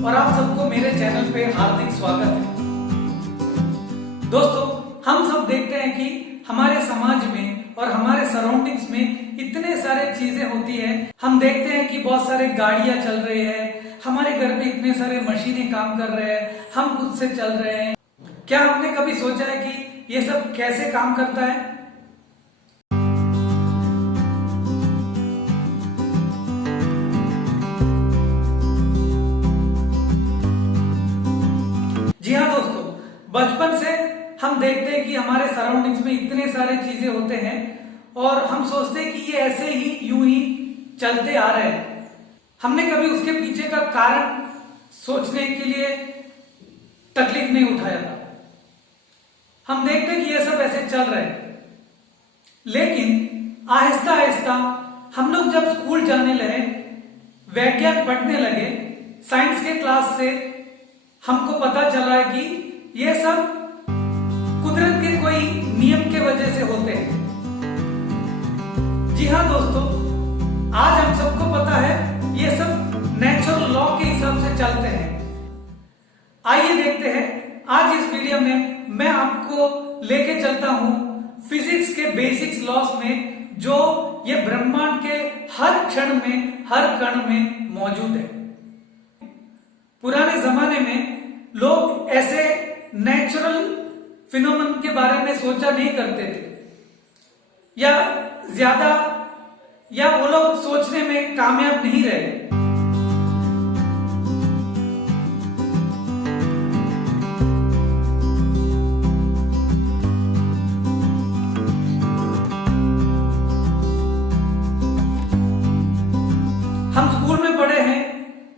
और आप सबको मेरे चैनल पे हार्दिक स्वागत है। दोस्तों, हम सब देखते हैं कि हमारे समाज में और हमारे सराउंडिंग्स में इतने सारे चीजें होती है। हम देखते हैं कि बहुत सारे गाड़ियां चल रही है, हमारे घर में इतने सारे मशीनें काम कर रहे हैं, हम खुद से चल रहे हैं। क्या आपने कभी सोचा है कि ये सब कैसे काम करता है? जी हाँ दोस्तों, बचपन से हम देखते हैं कि हमारे सराउंडिंग्स में इतने सारे चीजें होते हैं और हम सोचते हैं कि ये ऐसे ही यूं ही चलते आ रहे हैं। हमने कभी उसके पीछे का कारण सोचने के लिए तकलीफ नहीं उठाया था। हम देखते हैं कि ये सब ऐसे चल रहे हैं, लेकिन आहिस्ता आहिस्ता हम लोग जब स्कूल जाने लगे, वैज्ञानिक पढ़ने लगे, साइंस के क्लास से हमको पता चला है कि ये सब कुदरत के कोई नियम के वजह से होते हैं। जी हाँ दोस्तों, आज हम सबको पता है ये सब नेचुरल लॉ के हिसाब से चलते हैं। आइए देखते हैं, आज इस वीडियो में मैं आपको लेके चलता हूं फिजिक्स के बेसिक्स लॉस में, जो ये ब्रह्मांड के हर क्षण में, हर कण में मौजूद है। पुराने जमाने में लोग ऐसे नेचुरल फिनोमेन के बारे में सोचा नहीं करते थे, या वो लोग सोचने में कामयाब नहीं रहे। हम स्कूल में पढ़े हैं,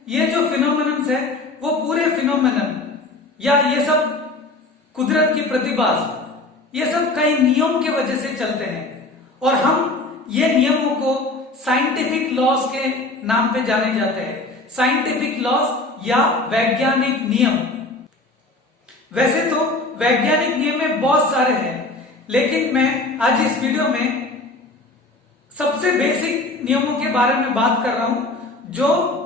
ये जो फिनोमेनन्स है वो पूरे फिनोमेनन या ये सब कुदरत की प्रतिभास, ये सब कई नियम के वजह से चलते हैं और हम ये नियमों को साइंटिफिक लॉस के नाम पे जाने जाते हैं। साइंटिफिक लॉस या वैज्ञानिक नियम। वैसे तो वैज्ञानिक नियम में बहुत सारे हैं, लेकिन मैं आज इस वीडियो में सबसे बेसिक नियमों के बारे में बात कर रहा हूं, जो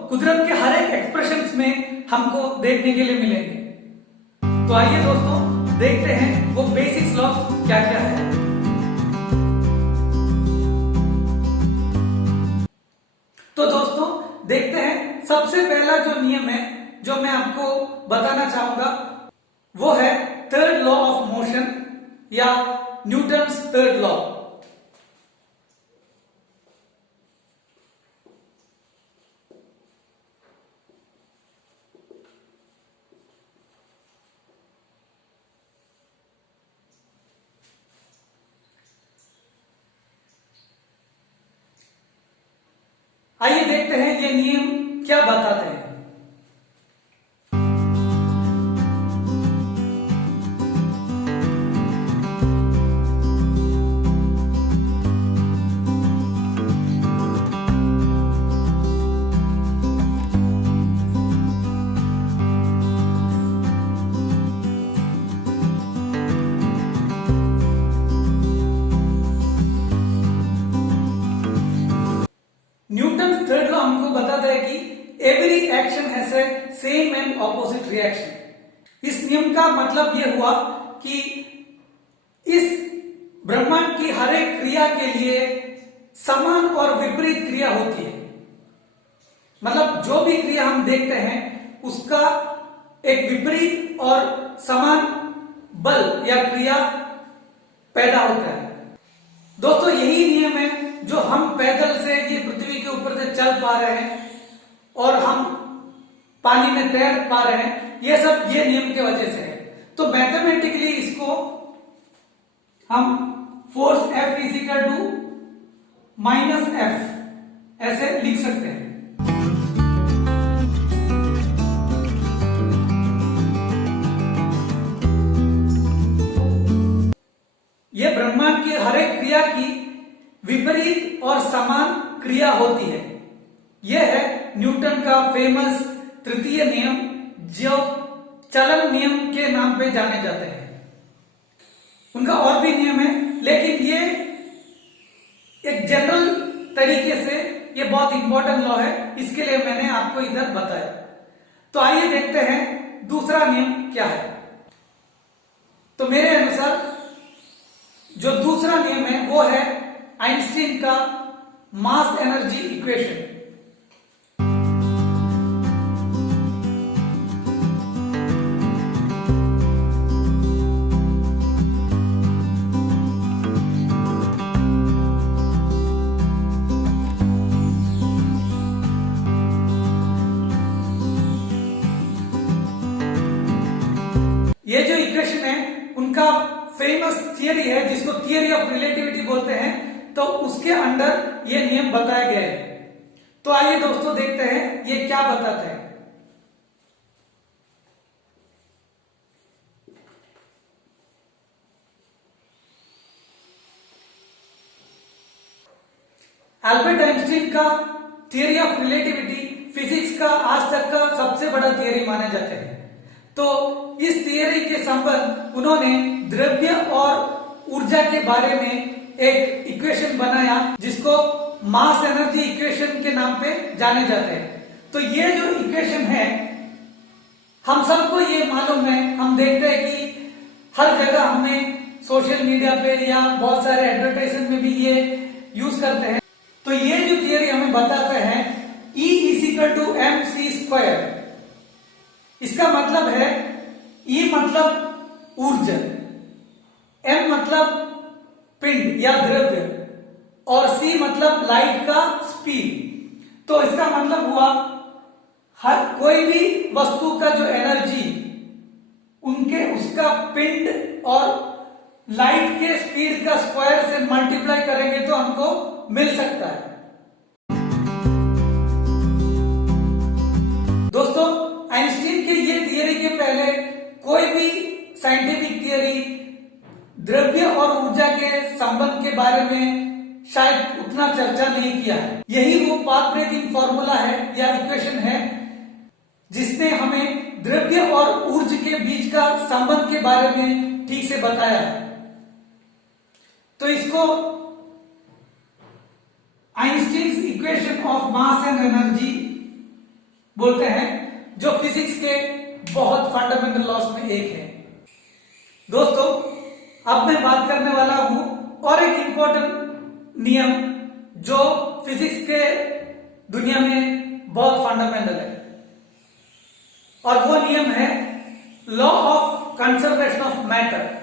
कुदरत के हर एक एक्सप्रेशंस में हमको देखने के लिए मिलेंगे। तो आइए दोस्तों, देखते हैं वो बेसिक्स लॉस क्या क्या है। तो दोस्तों देखते हैं, सबसे पहला जो नियम है जो मैं आपको बताना चाहूंगा वो है थर्ड लॉ ऑफ मोशन या न्यूटन्स थर्ड लॉ। आइए देखते हैं ये नियम क्या बताते हैं। न्यूटन्स थर्ड लॉ हमको बताता है कि every action has a same and opposite reaction. इस नियम का मतलब यह हुआ कि इस ब्रह्मांड की हर एक क्रिया के लिए समान और विपरीत क्रिया होती है। मतलब जो भी क्रिया हम देखते हैं उसका एक विपरीत और समान बल या क्रिया पैदा होता है। दोस्तों यही नियम है जो हम पैदल से ये पृथ्वी के ऊपर से चल पा रहे हैं और हम पानी में तैर पा रहे हैं, ये सब ये नियम के वजह से है। तो मैथमेटिकली इसको हम force F equal to minus F ऐसे लिख सकते हैं। ये ब्रह्मांड की हर एक क्रिया की विपरीत और समान क्रिया होती है। यह है न्यूटन का फेमस तृतीय नियम, जो चलन नियम के नाम पे जाने जाते हैं। उनका और भी नियम है, लेकिन ये एक जनरल तरीके से ये बहुत इंपॉर्टेंट लॉ है, इसके लिए मैंने आपको इधर बताया। तो आइए देखते हैं दूसरा नियम क्या है। तो मेरे अनुसार जो दूसरा नियम है वो है आइंस्टीन का मास एनर्जी इक्वेशन। ये जो इक्वेशन है उनका फेमस थियरी है जिसको थियरी ऑफ रिलेटिविटी बोलते हैं, तो उसके अंदर ये नियम बताया गया है। तो आइए दोस्तों देखते हैं ये क्या बताते हैं। अल्बर्ट आइंस्टीन का थियरी ऑफ रिलेटिविटी फिजिक्स का आज तक का सबसे बड़ा थियरी माने जाते हैं। तो इस थियरी के संबंध उन्होंने द्रव्य और ऊर्जा के बारे में एक इक्वेशन बनाया जिसको मास एनर्जी इक्वेशन के नाम पे जाने जाते हैं। तो ये जो इक्वेशन है हम सबको ये मालूम है, हम देखते हैं कि हर जगह हमें सोशल मीडिया पे या बहुत सारे एडवर्टाइजमेंट में भी ये यूज करते हैं। तो ये जो थियरी हमें बताते हैं E = mc²। इसका मतलब है E मतलब ऊर्जा, M मतलब पिंड या द्रव्य और C मतलब लाइट का स्पीड। तो इसका मतलब हुआ हर कोई भी वस्तु का जो एनर्जी उसका पिंड और लाइट के स्पीड का स्क्वायर से मल्टीप्लाई करेंगे तो हमको मिल सकता है। दोस्तों आइंस्टीन के ये थियरी के पहले कोई भी साइंटिफिक थियरी द्रव्य और ऊर्जा के संबंध के बारे में शायद उतना चर्चा नहीं किया है। यही वो पाथ ब्रेकिंग फॉर्मूला है या इक्वेशन है जिसने हमें द्रव्य और ऊर्जा के बीच का संबंध के बारे में ठीक से बताया है। तो इसको Einstein's equation of mass and energy बोलते हैं, जो फिजिक्स के बहुत फंडामेंटल लॉस में एक है। दोस्तों अब मैं बात करने वाला हूं और एक इंपॉर्टेंट नियम जो फिजिक्स के दुनिया में बहुत फंडामेंटल है, और वो नियम है law of conservation of matter.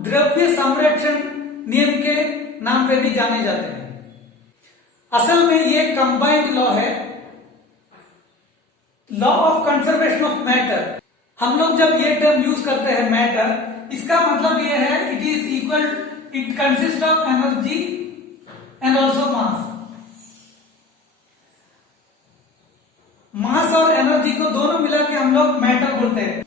द्रव्य संरक्षण नियम के नाम पे भी जाने जाते हैं। असल में ये कंबाइंड लॉ है, law of conservation of matter. हम लोग जब ये टर्म यूज करते हैं मैटर, इसका मतलब ये है it consist of energy and also mass. Mass और एनर्जी को दोनों मिला के हम लोग मैटर बोलते हैं।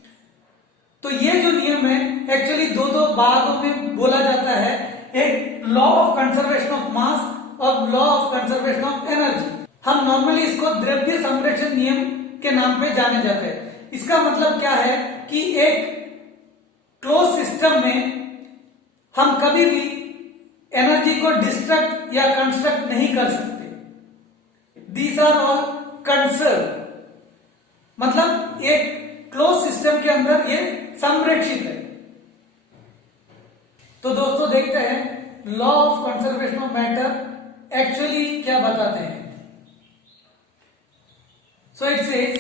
तो ये जो नियम है एक्चुअली दो भागों में बोला जाता है, एक law of conservation of mass और law of conservation of energy. हम नॉर्मली इसको द्रव्य संरक्षण नियम के नाम पे जाने जाते हैं। इसका मतलब क्या है कि एक क्लोज सिस्टम में हम कभी भी एनर्जी को डिस्ट्रक्ट या कंस्ट्रक्ट नहीं कर सकते। दीज आर ऑल कंजर्व, मतलब एक क्लोज सिस्टम के अंदर ये संरक्षित है। तो दोस्तों देखते हैं law of conservation of matter actually क्या बताते हैं। सो इट सेज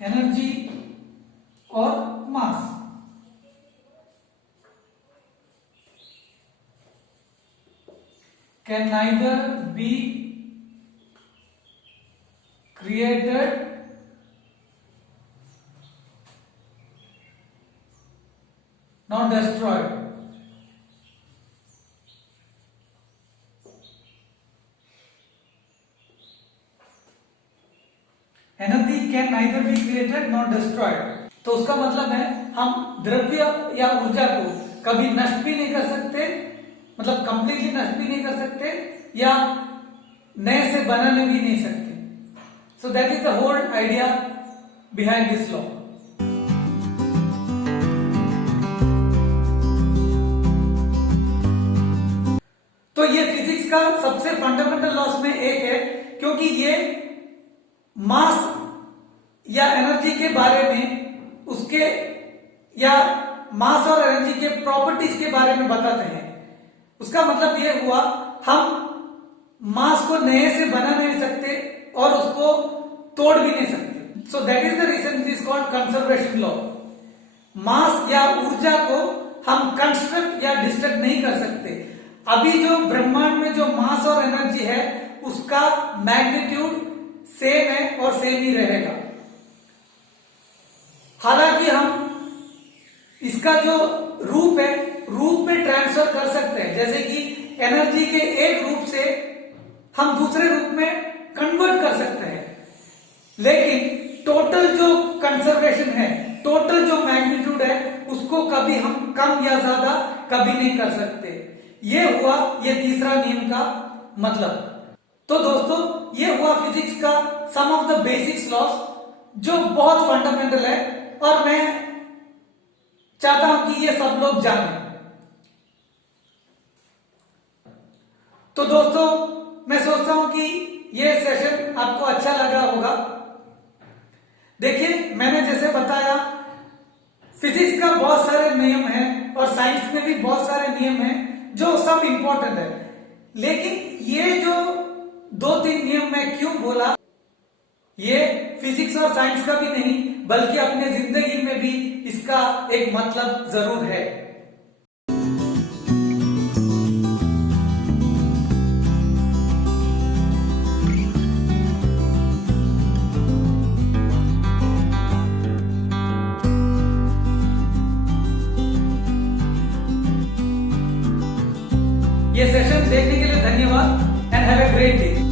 एनर्जी और मास can neither be created nor destroyed. Energy can neither be created nor destroyed. तो उसका मतलब है हम द्रव्य या ऊर्जा को कभी नष्ट भी नहीं कर सकते मतलब कंप्लीटली नष्ट भी नहीं कर सकते या नए से बनाने भी नहीं सकते। So that is the whole idea behind this law. तो ये फिजिक्स का सबसे फंडामेंटल लॉस में एक है, क्योंकि ये मास या एनर्जी के बारे में उसके या मास और एनर्जी के प्रॉपर्टीज के बारे में बताते हैं। उसका मतलब ये हुआ हम मास को नए से बना नहीं सकते और उसको तोड़ भी नहीं सकते। So that is the reason it is called conservation law. Mass या ऊर्जा को हम कंस्ट्रक्ट या डिस्ट्रक्ट नहीं कर सकते। अभी जो ब्रह्मांड में जो मास और एनर्जी है उसका मैग्नीट्यूड सेम है और सेम ही रहेगा। हालांकि हम इसका जो रूप है रूप में ट्रांसफर कर सकते हैं, जैसे कि एनर्जी के एक रूप से हम दूसरे रूप में कन्वर्ट कर सकते हैं, लेकिन टोटल जो कंजर्वेशन है, टोटल जो मैग्नीट्यूड है उसको कभी हम कम या ज्यादा कभी नहीं कर सकते। ये हुआ ये तीसरा नियम का मतलब। तो दोस्तों ये हुआ फिजिक्स का सम ऑफ द बेसिक्स लॉस जो बहुत फंडामेंटल है और मैं चाहता हूं कि ये सब लोग जानें। तो दोस्तों मैं सोचता हूं कि ये सेशन आपको अच्छा लगा होगा। देखिए मैंने जैसे बताया फिजिक्स का बहुत सारे नियम हैं और साइंस में भी बहुत सारे नियम हैं जो सब इंपॉर्टेंट है, लेकिन ये जो 2-3 नियम मैं क्यों बोला, ये फिजिक्स और साइंस का भी नहीं बल्कि अपने जिंदगी में भी इसका एक मतलब जरूर है। ये सेशन देखने के लिए धन्यवाद and have a great day.